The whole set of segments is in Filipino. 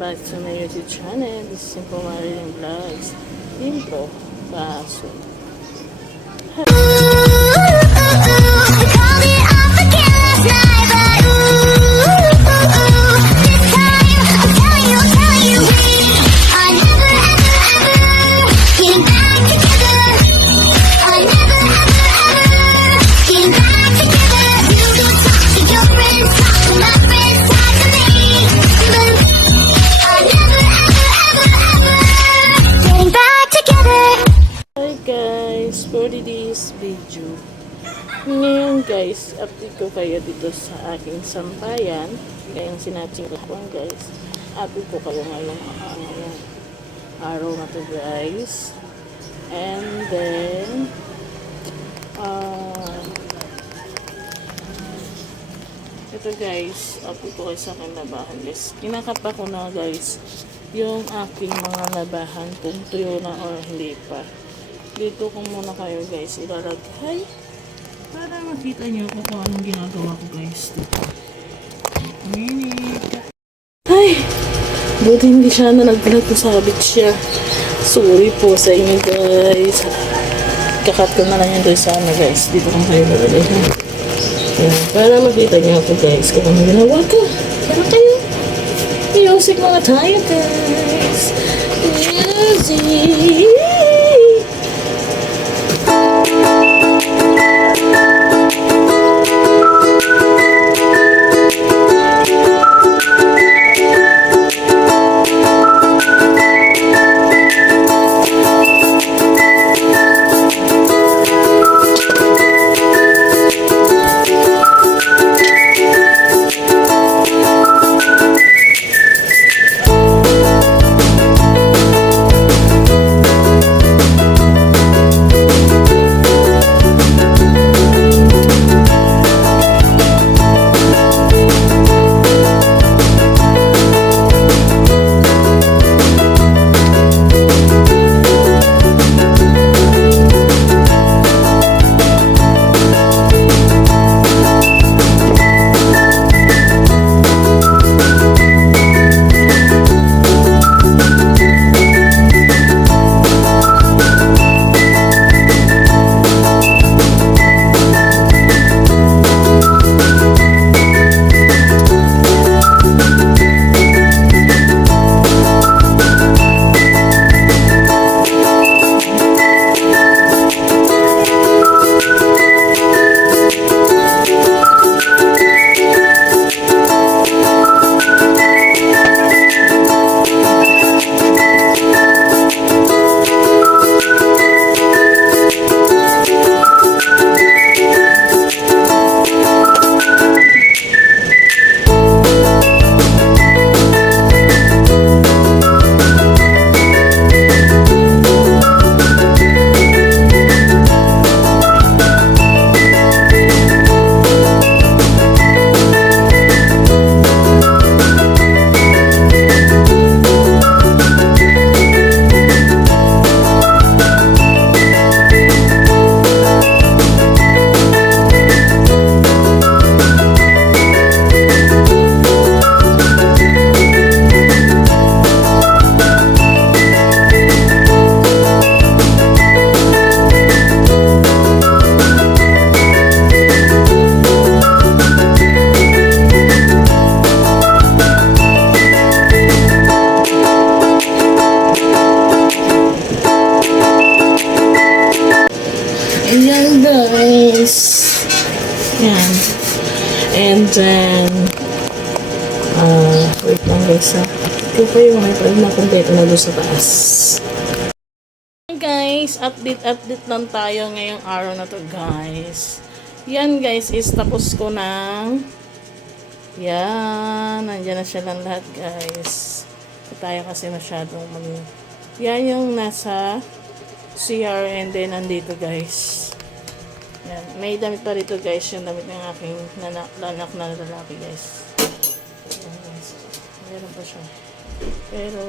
back to my YouTube channel. This is Simple Marilyn Vlogs. Intro, paso. For today's video, ngayon guys, update ko kayo dito sa aking sampayan. Kaya yung sinaching ko guys, update ko kayo ngayong araw na to guys. And then ito guys, update ko kayo sa aking labahan guys. Kinakapa ko na guys yung aking mga labahan kung tuyo na or hindi pa. Dito ko muna kayo guys ilalagay para makita nyo kung anong ginagawa ko guys dito. Ay! Buti hindi siya na nagbalat ko, sabit siya. Sorry po sa inyo guys. Kakat ko na lang yan doon sa ano guys. Dito kong kayo lalagay. Para makita nyo ako guys kung anong ginawa ko. Para kayo. Music mga tayo guys. Music. Ayan guys. Yan. And then wait lang guys ha. Ito pa yung mga na kompleto na doon sa taas. Hey guys, update lang tayo ngayong araw na to guys. Yan guys is tapos ko ng yan. Nandiyan na siya lang lahat guys. So, tayo kasi masyadong yan yung nasa CR and then nandito guys. Yan. May damit pa rito guys. Yung damit ng aking anak na lalaki guys. Yan guys. Meron pa siya. Pero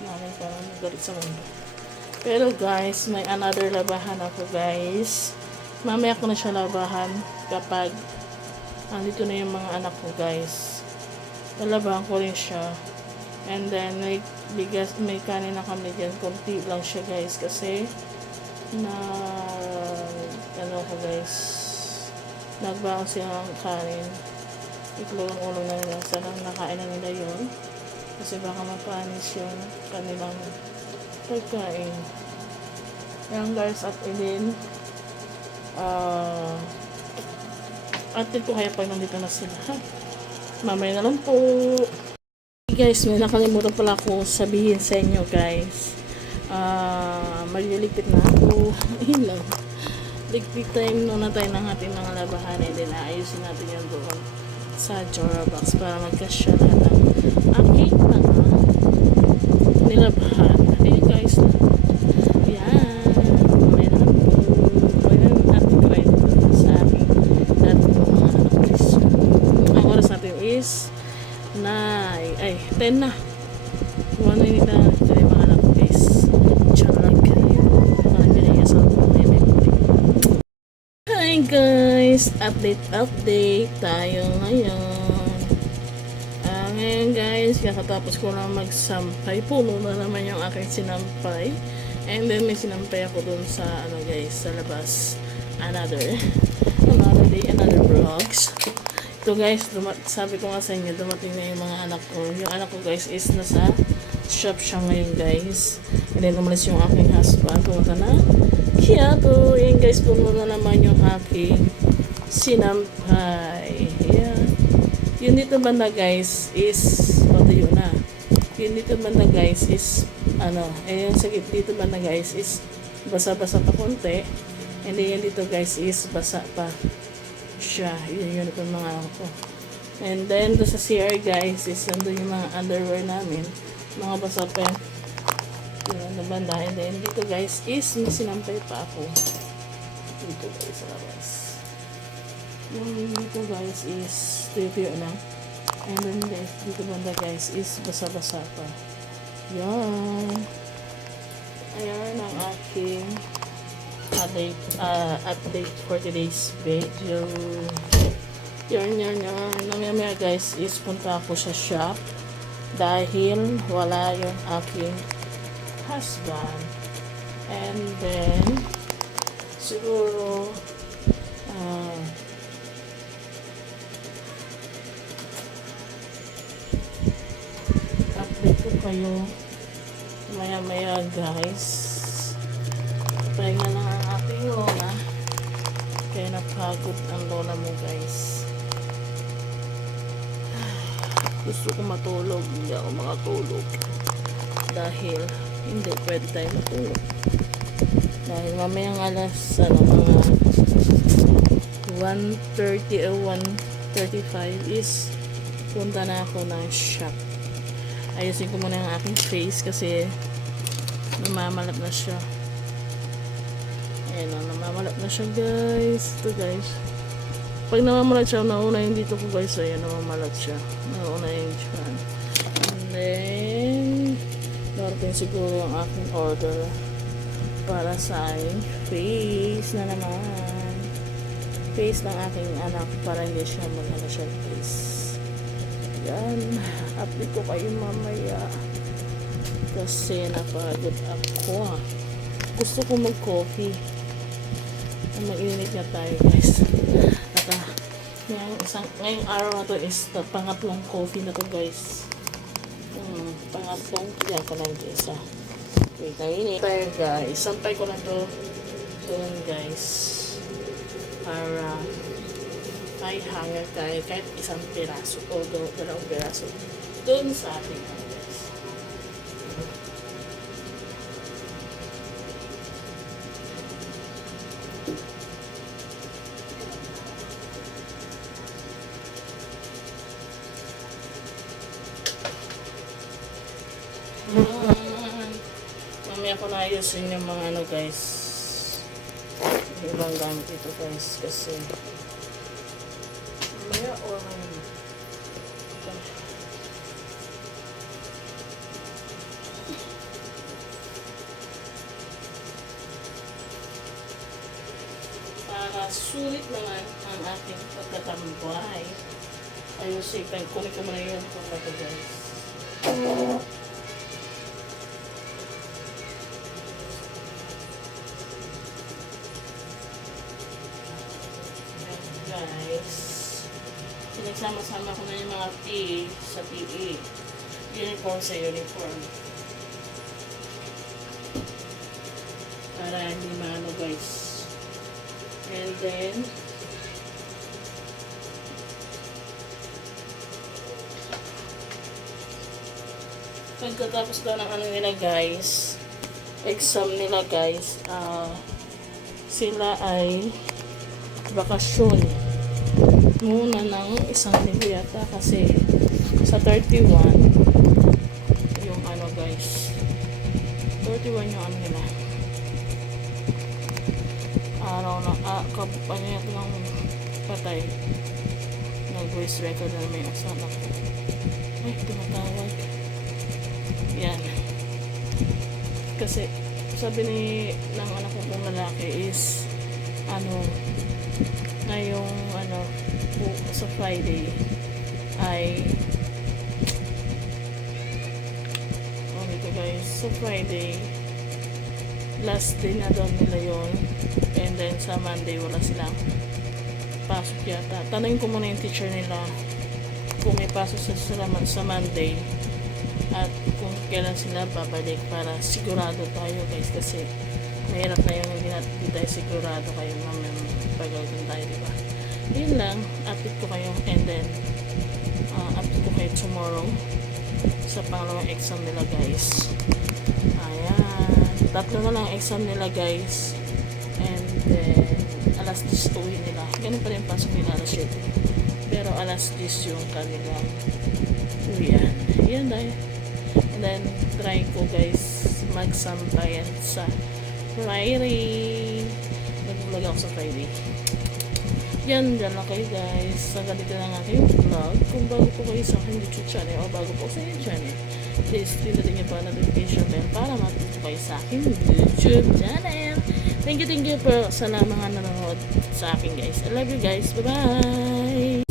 namin parang magalit sa mundo. Pero guys, may another labahan ako guys. Mamaya ko na siya labahan kapag andito na yung mga anak ko, guys. Lalabahan ko rin siya. And then, may kanin na kami dyan. Kunti lang siya, guys. Kasi, guys, nagbaon siya ng kanin. Iklog ang ulo na nila. Sana nakain na nila yun. Kasi baka mapanis yung kanilang pagkain. Yan, guys. At din, atin ko kaya pag nandito na sila, ha? Mamaya na lang po. Guys, may nakalimutan pala ako sabihin sa inyo, guys. Magliligpit na ako. Ayun lang. Ligpit time muna tayo ng ating mga labahan, and then ayusin natin yung doon sa Jora box para magkasya lahat ng aking mga nilabahan. Ayun, guys. Yan. Mamaya na lang po. Mamaya natin try sa aking dating mga anak, guys. Ang oras natin is 10 na. Ano yung ito yung mga anak ko, guys. Charag kayo. Parang ganyan yung asal ko. Hi, guys. Update tayo ngayon. Ngayon, guys, kakatapos ko lang magsampay. Puno na naman yung aking sinampay. And then, may sinampay ako dun sa, guys, sa labas. Another day, another vlogs. Ito, guys, sabi ko nga sa inyo, dumating na yung mga anak ko. Yung anak ko, guys, is nasa shop siya ngayon, guys. And then, umalis yung aking husband. Pumunta na Quiapo. Yan, guys, puno na naman yung aking sinampay. Yan. Yun dito banda, guys, is patuyo na. Yun dito banda, guys, is yung sakit dito banda, guys, is basa-basa pa konti. And then, yun dito, guys, is basa pa siya. Yun ito mga ako. And then, doon sa CR, guys, is nandun yung mga underwear namin. Mga basa pa yun na banda. And then, dito, guys, is may sinampay pa ako. Dito, guys, sa labas. Yung dito, guys, is tuyo na. And then, guys, dito banda, guys, is basa-basa pa. Yan. Ayan ang aking update for today's video. Yarn. Namaya, guys, is punta ako sa shop dahil wala yung aking husband. And then, siguro, update ko kayo maya, guys. Pahinga lang ang aking lola. Kaya napagod ang lola mo, guys. Gusto ko matulog. Hindi ako makatulog. Dahil hindi pwede tayo matulog. Dahil mamayang alas, mga 1:30 o 1:35 is punta na ako ng shop. Ayusin ko muna yung aking face kasi namamalap na siya. Ayan o, namamalap na siya, guys. Ito, guys. Pag namamalat siya, nauna yung dito ko, guys. Ayan, namamalat siya. Nauna yung dyan. And then, darating siguro yung aking order para sa aking face na naman. Face ng aking anak para hindi siya siya face. Yan. Update ko kayo mamaya. Kasi napagod ako. Gusto ko mag-coffee. Mag-init na tayo, guys. At ngayong araw na to is pangatlong coffee na to, guys. Pangatlong yan ko lang, guys. Wait, nag-init tayo, guys. Sampay ko na to doon, guys. Para may hanger tayo kahit isang piraso o dalawang piraso doon sa ating guys. Mamaya ko na ayusin yung mga guys. Yung ibang gamit ito, guys, kasi mamaya or para sulit naman ang aking pagkatambay. Ayusin, kunin ko muna yung kung na to guys. Guys, pinagsama-sama ko na yung mga P sa PE. Uniform sa uniform. Para hindi maano guys. And then, pagkatapos daw ng ano nila guys, exam nila guys, sila ay bakasyon muna ng isang linggo yata kasi sa 31 yung ano guys 31 yung ano nila araw na kapanya ng patay nag voice record na may asawa ko ay tumatawag yan kasi sabi ng anak ko kong lalaki is ngayong sa Friday ay dito guys sa Friday last day na daw nila yun and then sa Monday wala silang pasok yata. Tanungin ko muna yung teacher nila kung may pasok sa Monday at kung kailan sila babalik para sigurado tayo guys kasi mahirap na yun hindi tayo sigurado kayo naman pagawin tayo diba. Yun lang, update ko kayo and then update ko kayo tomorrow sa pangalawang exam nila guys. Ayan, 3 na lang exam nila guys and then alas 10 uwi nila. Ganun pa rin pasok nila alas 7 pero alas 10 yung kanilang uwian. Yan dahil and then try ko guys magsampayan sa Friday. Nag-vlog ako sa Friday. Yan, dyan lang kayo guys. Sa ganito lang aking vlog. Kung bago po kayo sa aking YouTube channel o bago po sa inyong channel, please pindutin niyo pa notification bell para matuto kayo sa aking YouTube channel. Thank you po sa mga nanonood sa akin guys. I love you guys. Bye-bye!